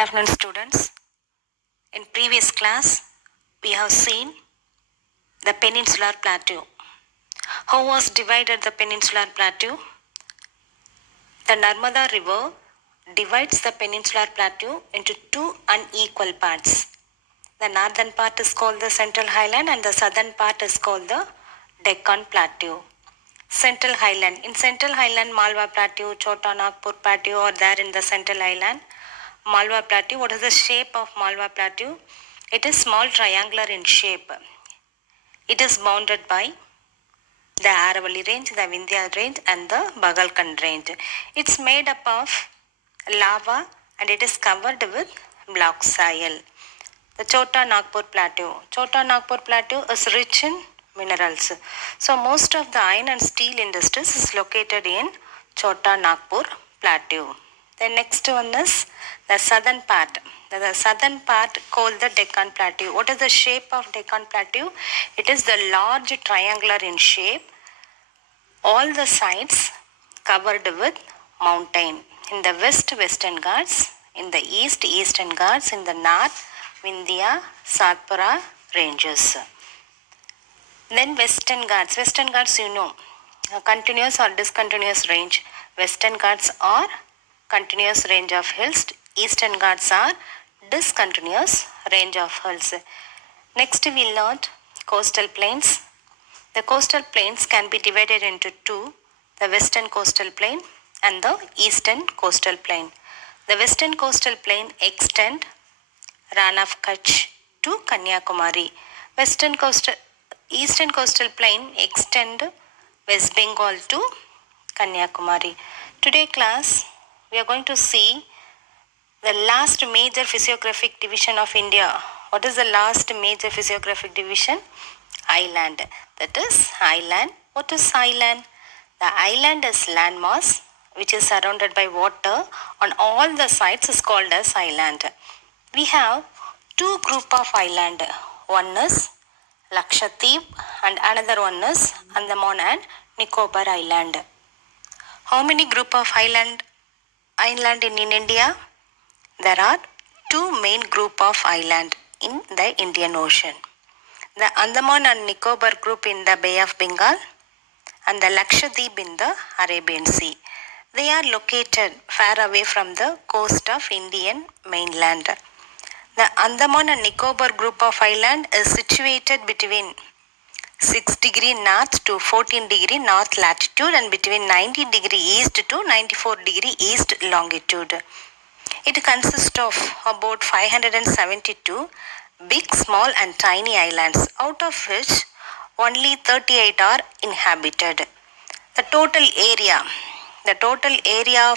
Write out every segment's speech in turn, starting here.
afternoon, students. In previous class, we have seen the peninsular plateau. How was divided the peninsular plateau? The Narmada River divides the peninsular plateau into two unequal parts. The northern part is called the Central Highland and the southern part is called the Deccan Plateau. Central Highland. In Central Highland, Malwa Plateau, Chota Nagpur Plateau are there in the Central Highland. Malwa Plateau, what is the shape of Malwa Plateau? It is small triangular in shape. It is bounded by the Aravalli range, the Vindhya range and the Bagalkan range. It's made up of lava and it is covered with black soil. The Chota Nagpur Plateau. Chota Nagpur Plateau is rich in minerals. So most of the iron and steel industries is located in Chota Nagpur Plateau. The next one is the southern part. The southern part called the Deccan Plateau. What is the shape of Deccan Plateau? It is the large triangular in shape. All the sides covered with mountain. In the west, Western Ghats. In the east, Eastern Ghats. In the north, Vindhya, Satpura ranges. Then Western Ghats. Western Ghats, you know, a continuous or discontinuous range. Western Ghats are continuous range of hills. Eastern Ghats are discontinuous range of hills. Next we learned coastal plains. The coastal plains can be divided into two, the western coastal plain and the eastern coastal plain. The western coastal plain extend Ran of Kutch to Kanyakumari. Eastern coastal plain extend West Bengal to Kanyakumari. Today class, we are going to see the last major physiographic division of India. What is the last major physiographic division? Island. That is island. What is island? The island is landmass which is surrounded by water on all the sides is called as island. We have two group of island. One is Lakshadweep and another one is Andaman and Nicobar Island. How many group of island in India? There are two main group of island in the Indian Ocean. The Andaman and Nicobar group in the Bay of Bengal and the Lakshadweep in the Arabian Sea. They are located far away from the coast of Indian mainland. The Andaman and Nicobar group of island is situated between 6 degree north to 14 degree north latitude and between 90 degree east to 94 degree east longitude. It consists of about 572 big, small and tiny islands, out of which only 38 are inhabited. The total area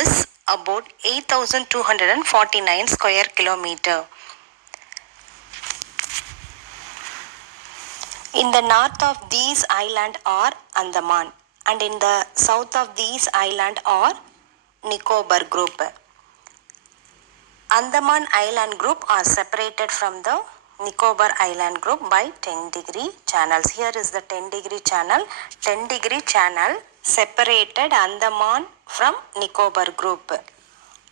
is about 8,249 square kilometer. In the north of these islands are Andaman and in the south of these islands are Nicobar group. Andaman Island group are separated from the Nicobar Island group by 10 degree channels. Here is the 10 degree channel. 10 degree channel separated Andaman from Nicobar group.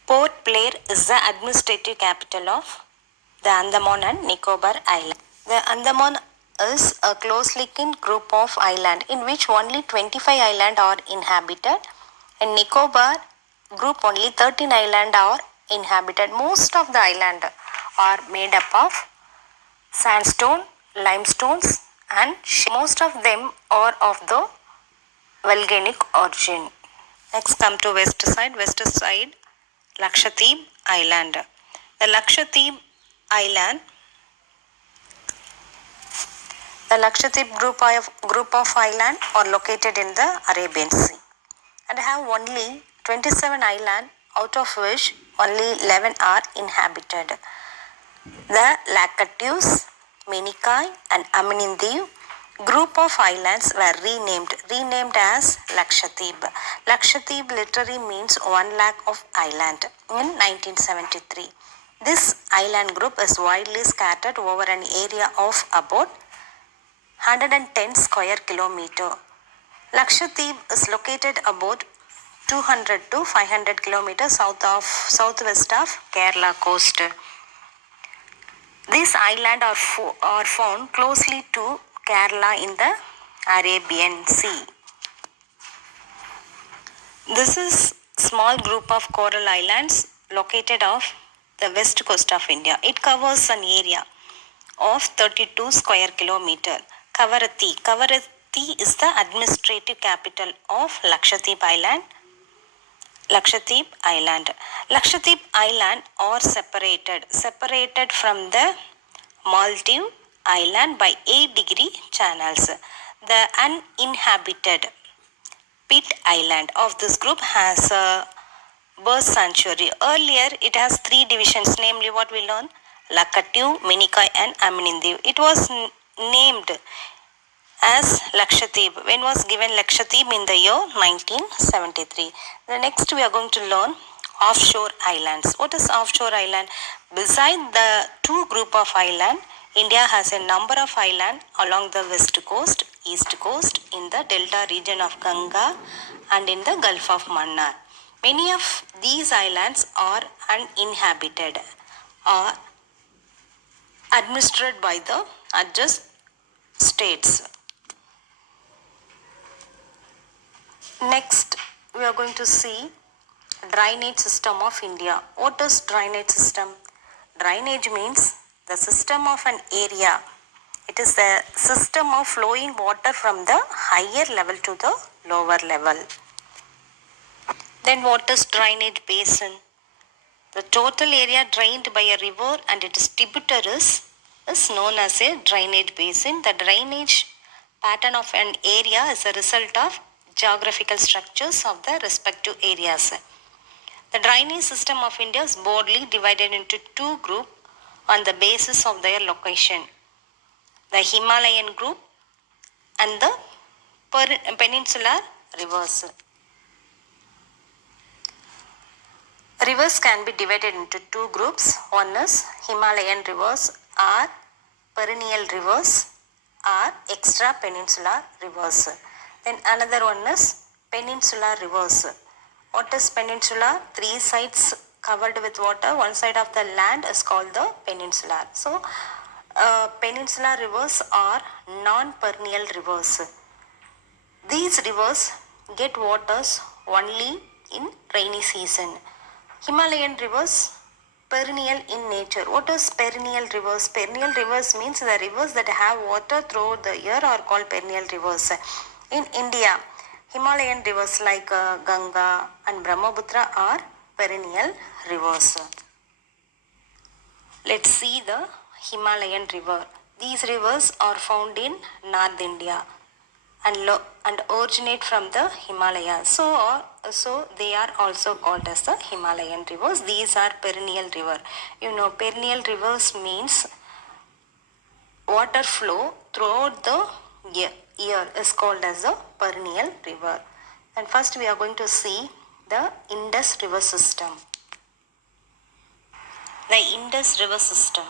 Port Blair is the administrative capital of the Andaman and Nicobar Island. The Andaman is a closely kin group of islands in which only 25 islands are inhabited. In Nicobar group only 13 islands are inhabited. Most of the islands are made up of sandstone, limestones and most of them are of the volcanic origin. Next come to west side Lakshadweep Island. The Lakshadweep group of island are located in the Arabian Sea and have only 27 islands, out of which only 11 are inhabited. The Laccadives, Minikai and Aminindiv group of islands were renamed as Lakshadweep. Lakshadweep literally means 1 lakh of island in 1973. This island group is widely scattered over an area of about 110 square kilometer. Lakshadweep is located about 200 to 500 kilometers southwest of Kerala coast. These islands are found closely to Kerala in the Arabian Sea. This is small group of coral islands located off the west coast of India. It covers an area of 32 square kilometer. Kavaratti is the administrative capital of Lakshadweep Island. Lakshadweep Island are separated from the Maldive Island by 8-degree channels. The uninhabited Pitt Island of this group has a bird sanctuary. Earlier, it has 3 divisions, namely what we learn, Lakadiv, Minikai and Aminindiv. It was named as Lakshadweep when was given Lakshadweep in the year 1973. The next we are going to learn offshore islands. What is offshore island? Beside the 2 group of island, India has a number of islands along the west coast, east coast, in the delta region of Ganga and in the Gulf of Mannar. Many of these islands are uninhabited or administered by the adjacent states. Next, we are going to see drainage system of India. What is drainage system? Drainage means the system of an area. It is the system of flowing water from the higher level to the lower level. Then what is drainage basin? The total area drained by a river and its tributaries is known as a drainage basin. The drainage pattern of an area is a result of geographical structures of the respective areas. The drainage system of India is broadly divided into 2 groups on the basis of their location. The Himalayan group and the peninsular rivers. Rivers can be divided into 2 groups. One is Himalayan rivers or perennial rivers or extra peninsular rivers. Then another one is peninsular rivers. What is peninsula? 3 sides covered with water. One side of the land is called the peninsula. So, peninsular rivers are non-perennial rivers. These rivers get waters only in rainy season. Himalayan rivers, perennial in nature. What is perennial rivers? Perennial rivers means the rivers that have water throughout the year are called perennial rivers. In India, Himalayan rivers like Ganga and Brahmaputra are perennial rivers. Let's see the Himalayan river. These rivers are found in North India and originate from the Himalayas. So they are also called as the Himalayan rivers. These are perennial river. You know, perennial rivers means water flow throughout the year is called as a perennial river. And first we are going to see the Indus river system. The Indus river system.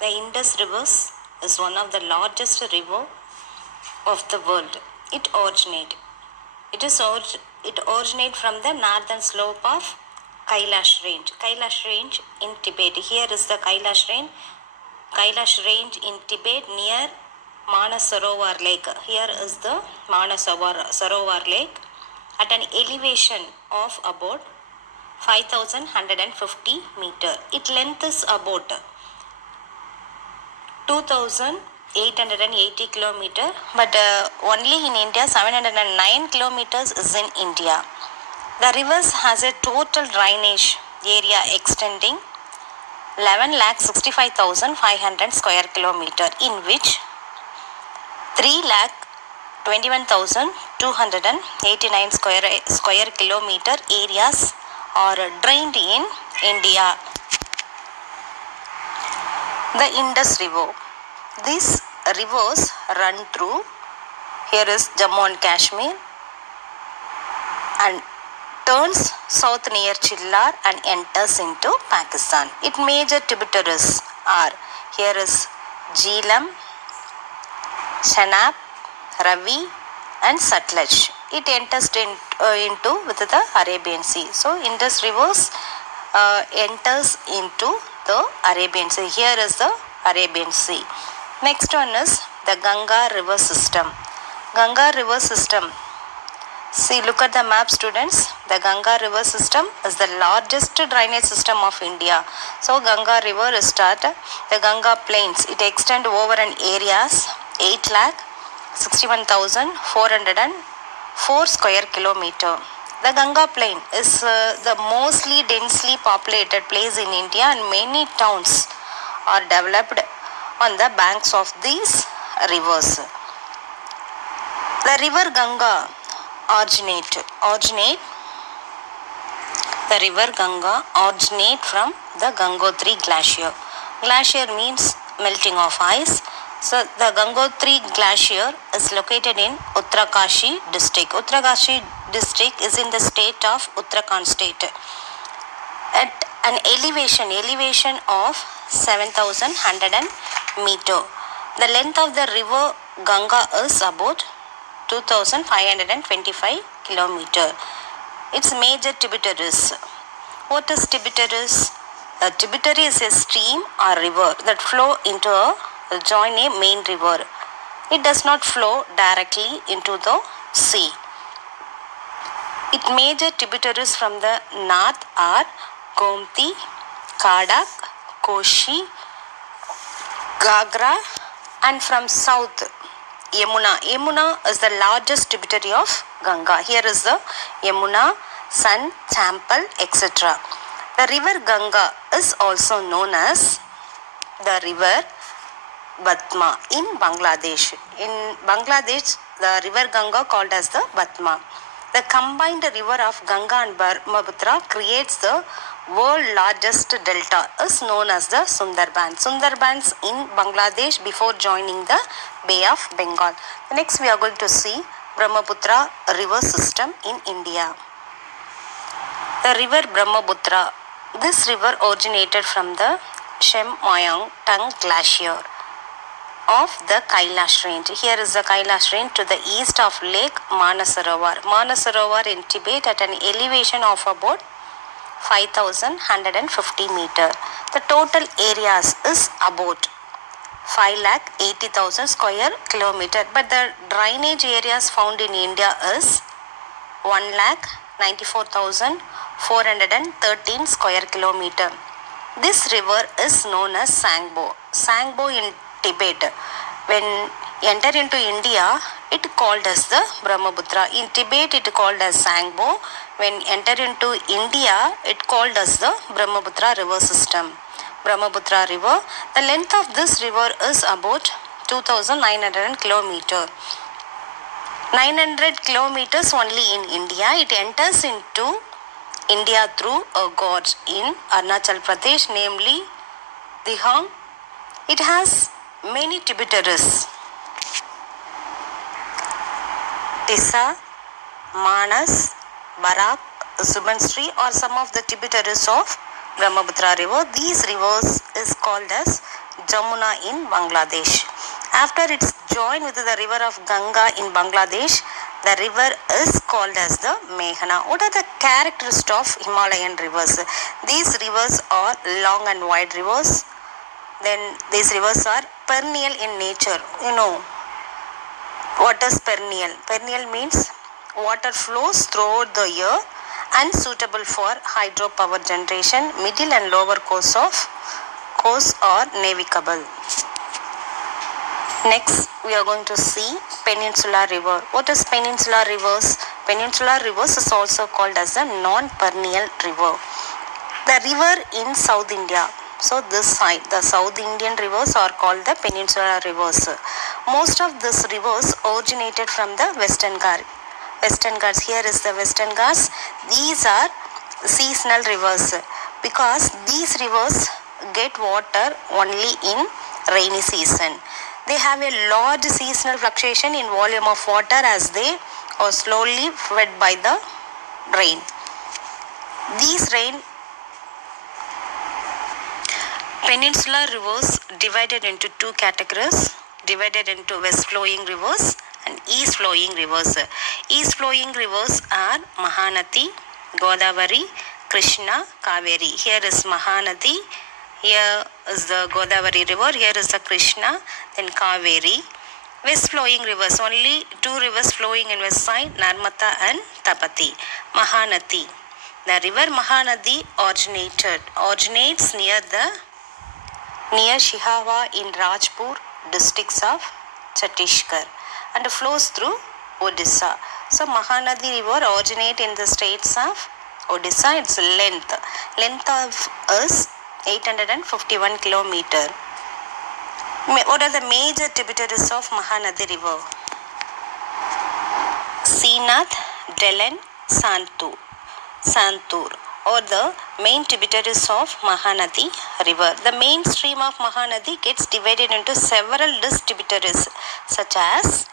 The Indus rivers is one of the largest river of the world. It originates from the northern slope of Kailash range. Kailash range in Tibet. Here is the Kailash range. Kailash range in Tibet near Manasarovar lake. Here is the Manasarovar lake at an elevation of about 5,150 meter. Its length is about 2,880 kilometer, but only in India 709 kilometers is in India. The rivers has a total drainage area extending 11,65,500 square kilometer, in which 3,21,289 square kilometer areas are drained in India. The Indus River. These rivers run through, here is Jammu and Kashmir, and turns south near Chillar and enters into Pakistan. Its major tributaries are, here is Jhelum, Chenab, Ravi and Sutlej. it enters into with the Arabian Sea. So Indus rivers enters into the Arabian Sea. Here is the Arabian Sea. Next one is the Ganga river system. Ganga river system. See, look at the map, students. The Ganga river system is the largest drainage system of India. So Ganga river is started. The Ganga plains, it extends over an areas 8,61,404 square kilometer. The Ganga plain is the mostly densely populated place in India, and many towns are developed on the banks of these rivers. The river Ganga originate the river Ganga originate from the Gangotri glacier. Glacier means melting of ice. So the Gangotri glacier is located in Uttarkashi district. Uttarkashi district is in the state of Uttarakhand state at an elevation of 7,100 meter. The length of the river Ganga is about 2,525 kilometer. Its major tributaries. What is tributaries? A tributary is a stream or river that flow into join a main river. It does not flow directly into the sea. Its major tributaries from the north are Gomti, Kadak, Koshi, Gagra, and from south Yamuna. Yamuna is the largest tributary of Ganga. Here is the Yamuna, Sun, Champal, etc. The river Ganga is also known as the river Batma in Bangladesh. In Bangladesh, the river Ganga called as the Batma. The combined river of Ganga and Brahmaputra creates the world largest delta, is known as the Sundarbans. Sundarbans in Bangladesh before joining the Bay of Bengal. Next we are going to see Brahmaputra river system in India. The river Brahmaputra. This river originated from the Shem-Moyang Tung glacier of the Kailash range. Here is the Kailash range to the east of Lake Manasarovar. Manasarovar in Tibet at an elevation of about 5,150 meter. The total areas is about 5,80,000 square kilometer, but the drainage areas found in India is 1,94,413 square kilometer. This river is known as Sangbo. Sangbo in Tibet. When enter into India, it called as the Brahmaputra. In Tibet, it called as Sangbo. When enter into India, it called as the Brahmaputra river system. Brahmaputra river. The length of this river is about 2,900 kilometer. 900 kilometers only in India. It enters into India through a gorge in Arunachal Pradesh, namely Dihang. It has many tributaries. Tisa, Manas, Barak, Subansri are some of the tributaries of Brahmaputra river. These rivers is called as Jamuna in Bangladesh. After it's joined with the river of Ganga in Bangladesh, the river is called as the Meghna. What are the characteristics of Himalayan rivers? These rivers are long and wide rivers. Then these rivers are perennial in nature. You know what is perennial? Perennial means water flows throughout the year and suitable for hydropower generation. Middle and lower course are navigable. Next, we are going to see peninsular river. What is peninsular rivers? Peninsular rivers is also called as a non-perennial river. The river in South India. So this side, the South Indian rivers are called the peninsular rivers. Most of these rivers originated from the Western Ghats. Western Ghats. Here is the Western Ghats. These are seasonal rivers because these rivers get water only in rainy season. They have a large seasonal fluctuation in volume of water as they are slowly fed by the rain. These peninsular rivers divided into two categories, divided into west flowing rivers and east flowing rivers. East flowing rivers are Mahanadi, Godavari, Krishna, Kaveri. Here is Mahanadi, here is the Godavari river, here is the Krishna, then Kaveri. West flowing rivers, only two rivers flowing in west side, Narmada and Tapati. Mahanadi. The river Mahanadi originates near Shihawa in Rajpur districts of Chhattisgarh and flows through Odisha. So Mahanadi river originates in the states of Odisha. Its length of is 851 kilometer. What are the major tributaries of Mahanadi river? Srinath, Delen, Santur or the main tributaries of Mahanadi river. The main stream of Mahanadi gets divided into several distributaries such as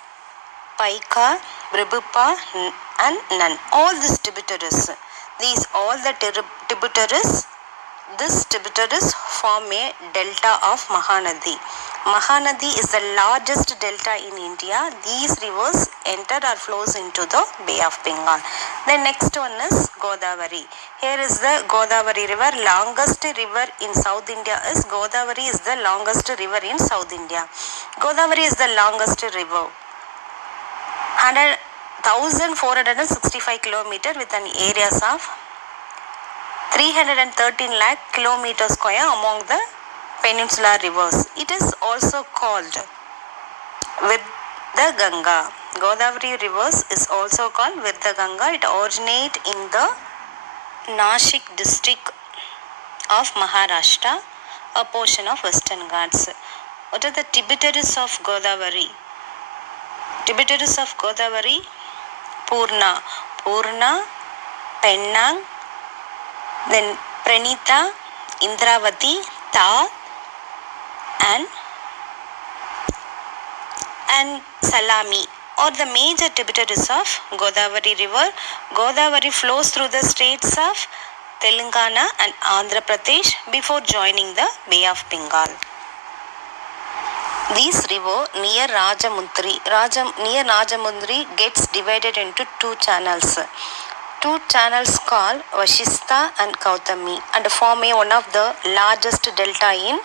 Paika, Bribhupa and Nan. All these tributaries, tributaries form a delta of Mahanadi. Mahanadi is the largest delta in India. These rivers enter or flows into the Bay of Bengal. The next one is Godavari. Here is the Godavari river. Longest river in South India is Godavari is the longest river in South India. Godavari is the longest river. 1,465 kilometer with an areas of 313 lakh kilometer square among the peninsular rivers. It is also called Virtha Ganga. Godavari rivers is also called Virtha Ganga. It originates in the Nashik district of Maharashtra, a portion of Western Ghats. What are the tributaries of Godavari? Tributaries of Godavari: Purna, Pennang, then Pranita, Indravati, Ta and Salami are the major tributaries of Godavari river. Godavari flows through the states of Telangana and Andhra Pradesh before joining the Bay of Bengal. This river near Rajamundri gets divided into two channels. Two channels called Vashista and Gautami and form one of the largest delta in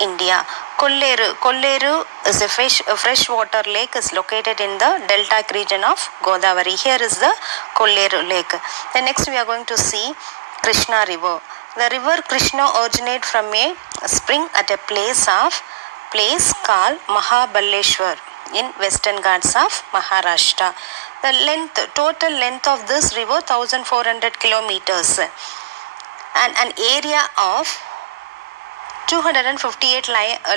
India. Kolleru is a freshwater lake is located in the deltaic region of Godavari. Here is the Kolleru lake. Then next we are going to see Krishna river. The river Krishna originates from a spring at a place called Mahaballeshwar in Western Ghats of Maharashtra. The total length of this river 1,400 kilometers and an area of 258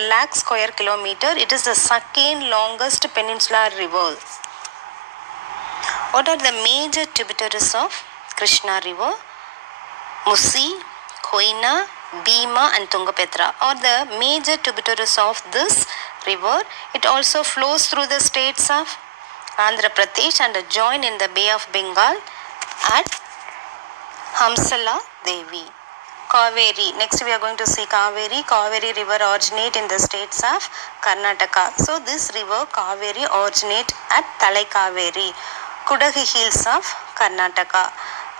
lakh square kilometer. It is the second longest peninsular river. What are the major tributaries of Krishna river? Musi, Koina, Bhima and Tungabhadra are the major tributaries of this river. It also flows through the states of Andhra Pradesh and join in the Bay of Bengal at Hamsala Devi. Kaveri. Next we are going to see Kaveri. Kaveri river originates in the states of Karnataka. So this river Kaveri originates at Talai Kaveri, Kudagi hills of Karnataka.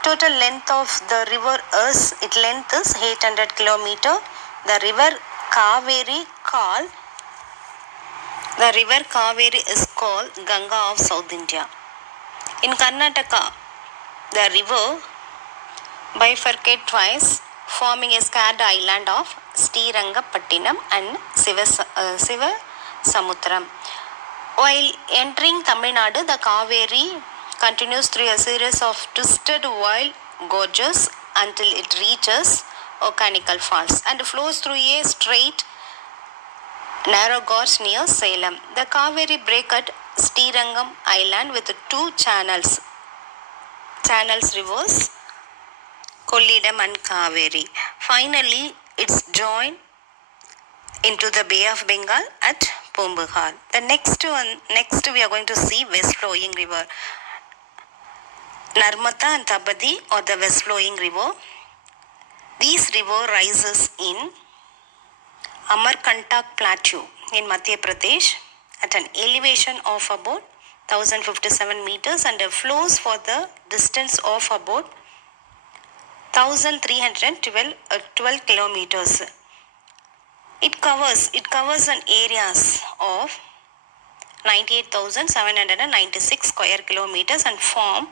Total length of the river is 800 kilometer. The river Kaveri is called Ganga of South India. In Karnataka, the river bifurcates twice, forming a scarred island of Srirangapattinam and Sivasamutram. While entering Tamil Nadu, the Kaveri continues through a series of twisted wild gorges until it reaches Okanical Falls and flows through a straight narrow gorge near Salem. The Kaveri breaks at Srirangam Island with two channels rivers Kollidam and Kaveri. Finally, it's joined into the Bay of Bengal at Pumbughat. The next we are going to see west flowing river. Narmada and Tapati are the west flowing river. This river rises in Amarkantak Plateau in Madhya Pradesh at an elevation of about 1057 meters and flows for the distance of about 1312 kilometers. It covers an areas of 98,796 square kilometers and form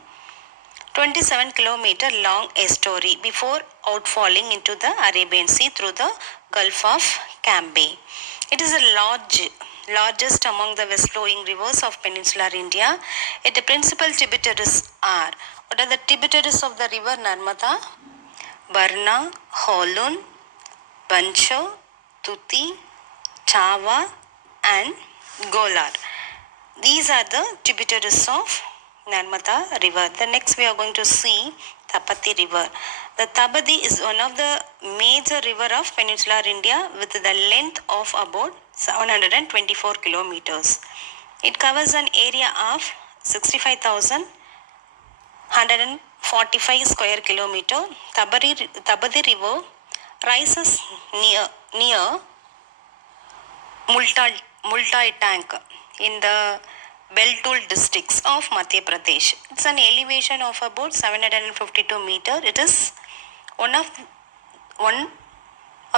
27-kilometer long estuary before outfalling into the Arabian Sea through the Gulf of Cambay. It is the largest among the west-flowing rivers of peninsular India. Its principal tributaries are, what are the tributaries of the river Narmada? Barna, Holun, Bancho, Tuti, Chava and Golar. These are the tributaries of Narmada river. The next we are going to see Tapati river. The Tapati is one of the major river of peninsular India with the length of about 724 kilometers. It covers an area of 65,145 square kilometer. Tapati river rises near Multai Tank in the Beltul districts of Madhya Pradesh. It's an elevation of about 752 meter. It is one of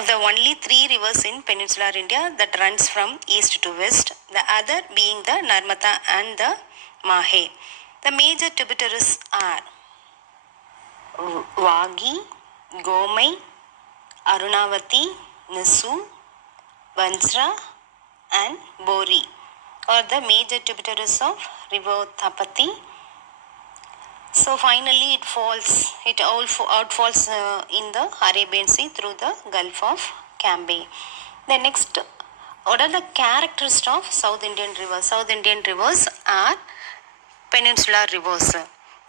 the only three rivers in peninsular India that runs from east to west, the other being the Narmada and the Mahe. The major tributaries are Vagi, Gomai, Arunavati, Nisu, Bansra and Bori are the major tributaries of river Tapati. So finally it outfalls in the Arabian Sea through the Gulf of Cambay. The next, what are the characteristics of South Indian rivers? South Indian rivers are peninsular rivers.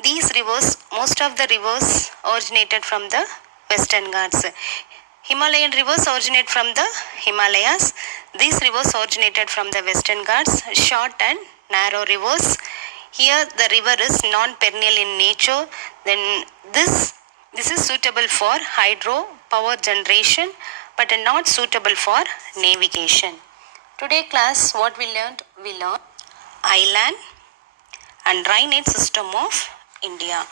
These rivers, most of the rivers originated from the Western Ghats. Himalayan rivers originate from the Himalayas. These rivers originated from the Western Ghats, short and narrow rivers. Here the river is non-perennial in nature. Then this is suitable for hydro power generation but not suitable for navigation. Today class, what we learned? We learned island and drainage system of India.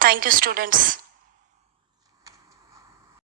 Thank you students.